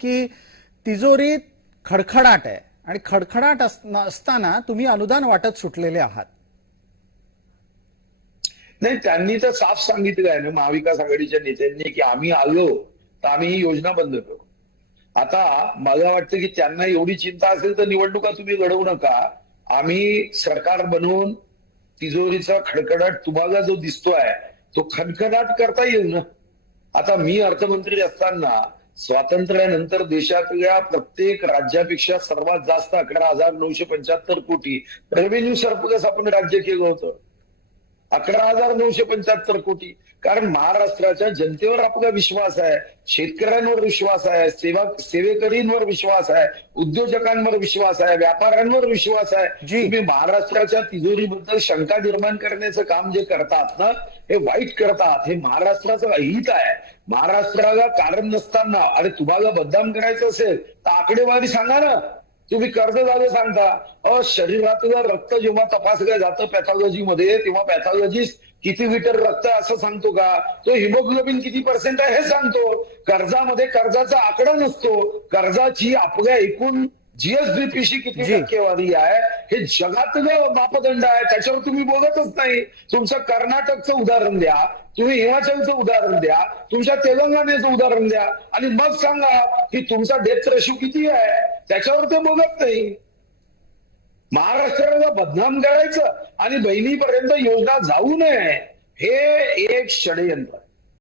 की तिजोरीत खडखडाट आहे आणि खडखडाट असताना तुम्ही अनुदान वाटत सुटलेले आहात. नाही, त्यांनी तर साफ सांगितलं आहे ना महाविकास आघाडीच्या नेत्यांनी की आम्ही आलो तर आम्ही ही योजना बंद करू. आता मला वाटतं की त्यांना एवढी चिंता असेल तर निवडणुका तुम्ही लढवू नका. आम्ही सरकार बनवून तिजोरीचा खडखडाट तुम्हाला जो दिसतोय तो खडखडाट करता येईल ना. आता मी अर्थमंत्री असताना स्वातंत्र्यानंतर देशातल्या प्रत्येक राज्यापेक्षा सर्वात जास्त 11,975 कोटी रेव्हेन्यू सरप्लस आपण राज्य केलं होतं. 11,975 कोटी. कारण महाराष्ट्राच्या जनतेवर आपला विश्वास आहे, शेतकऱ्यांवर विश्वास आहे, सेवेकरींवर विश्वास आहे, उद्योजकांवर विश्वास आहे, व्यापाऱ्यांवर विश्वास आहे. तुम्ही महाराष्ट्राच्या तिजोरीबद्दल शंका निर्माण करण्याचं काम जे करतात ना हे वाईट करतात. हे महाराष्ट्राचं अहित आहे. महाराष्ट्राला कारण नसताना अरे तुम्हाला बदनाम करायचं असेल तर आकडेवारी सांगा ना. तुम्ही कर्ज झाले सांगता. शरीरातलं रक्त जेव्हा तपासलं जातं पॅथॉलॉजीमध्ये तेव्हा पॅथॉलॉजिस्ट किती लिटर रक्त आहे असं सांगतो का? तो हिमोग्लोबिन किती % आहे हे सांगतो. कर्जामध्ये कर्जाचा आकडा नसतो. कर्जाची आपल्या एकूण जीएसडीपीशी किती टक्केवारी आहे हे जगातलं मापदंड आहे. त्याच्यावर तुम्ही बोलतच नाही. तुमचं कर्नाटकचं उदाहरण द्या, तुम्ही हिमाचलचं उदाहरण द्या, तुमच्या तेलंगणाचं उदाहरण द्या आणि मग सांगा की तुमचा डेथ रेशो किती आहे. त्याच्यावर ते बोलत नाही. महाराष्ट्राला बदनाम करायचं आणि बहिणीपर्यंत योजना जाऊ नये हे एक षडयंत्र.